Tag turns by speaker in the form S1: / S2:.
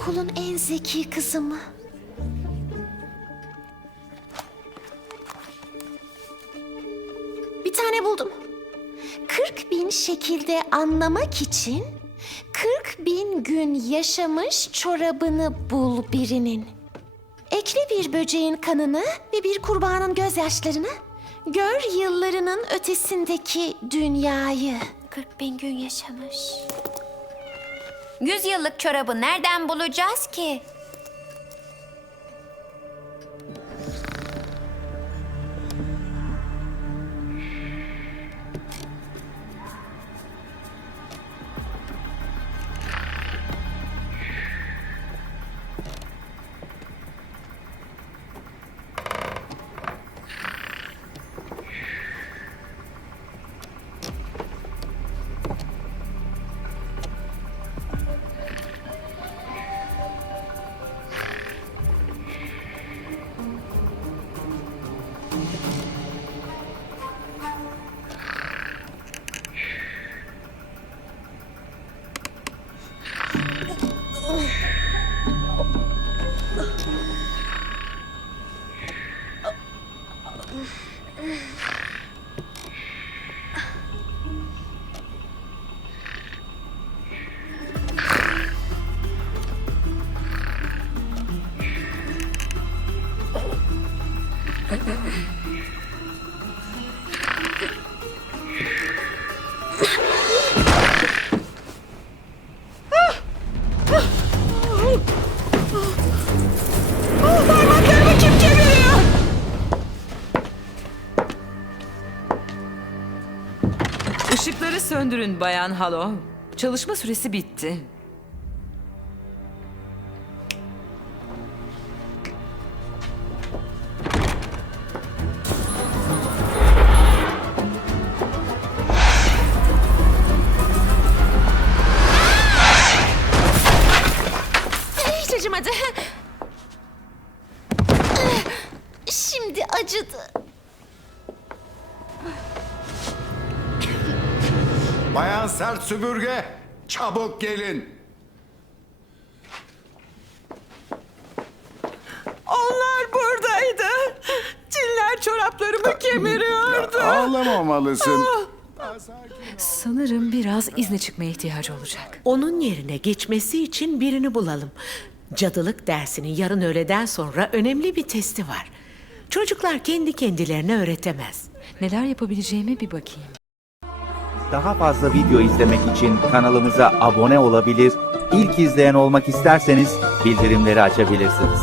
S1: okulun en zeki kızı mı? Bir tane buldum. 40 bin şekilde anlamak için 40 bin gün yaşamış çorabını bul birinin. Ekle bir böceğin kanını ve bir kurbanın gözyaşlarını. Gör yıllarının ötesindeki dünyayı. 40 bin gün yaşamış.
S2: Yüz yıllık çorabı nereden bulacağız ki?
S3: Işıkları söndürün Bayan Halo. Çalışma süresi bitti.
S1: Acıdı.
S4: Bayan sert süpürge, çabuk gelin.
S5: Onlar buradaydı. Çiller çoraplarımı kemiriyordu.
S4: Ağlamamalısın.
S3: Sanırım biraz izne çıkmaya ihtiyacı olacak.
S5: Onun yerine geçmesi için birini bulalım. Cadılık dersinin yarın öğleden sonra önemli bir testi var. Çocuklar kendi kendilerine öğretemez.
S3: Neler yapabileceğime bir bakayım.
S6: Daha fazla video izlemek için kanalımıza abone olabilir, ilk izleyen olmak isterseniz bildirimleri açabilirsiniz.